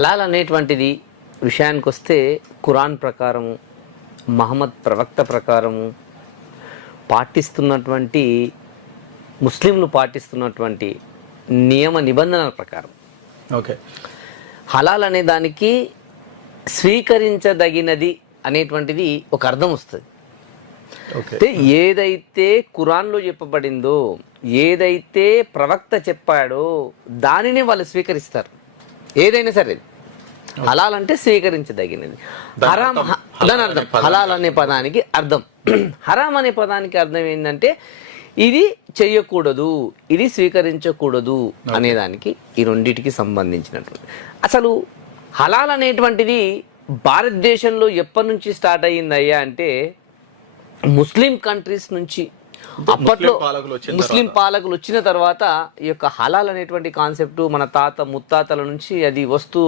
హలాల్ అనేటువంటిది విషయానికి వస్తే ఖురాన్ ప్రకారము, మహమ్మద్ ప్రవక్త ప్రకారము పాటిస్తున్నటువంటి ముస్లింలు పాటిస్తున్నటువంటి నియమ నిబంధనల ప్రకారం ఓకే, హలాల్ అనే దానికి స్వీకరించదగినది అనేటువంటిది ఒక అర్థం వస్తుంది. ఓకే. అంటే ఏదైతే ఖురాన్లో చెప్పబడిందో, ఏదైతే ప్రవక్త చెప్పాడో దానిని వాళ్ళు స్వీకరిస్తారు. ఏదైనా సరే హలాల్ అంటే స్వీకరించదగినది. హరాం దాని అర్థం హలాల్ అనే పదానికి అర్థం. హరాం అనే పదానికి అర్థం ఏంటంటే ఇది చెయ్యకూడదు, ఇది స్వీకరించకూడదు అనేదానికి ఈ రెండిటికి సంబంధించినటువంటి. అసలు హలాల్ అనేటువంటిది భారతదేశంలో ఎప్పటి నుంచి స్టార్ట్ అయ్యిందయ్యా అంటే ముస్లిం కంట్రీస్ నుంచి. అప్పట్లో ముస్లిం పాలకులు వచ్చిన తర్వాత ఈ యొక్క హలాల్ అనేటువంటి కాన్సెప్ట్ మన తాత ముత్తాతల నుంచి అది వస్తూ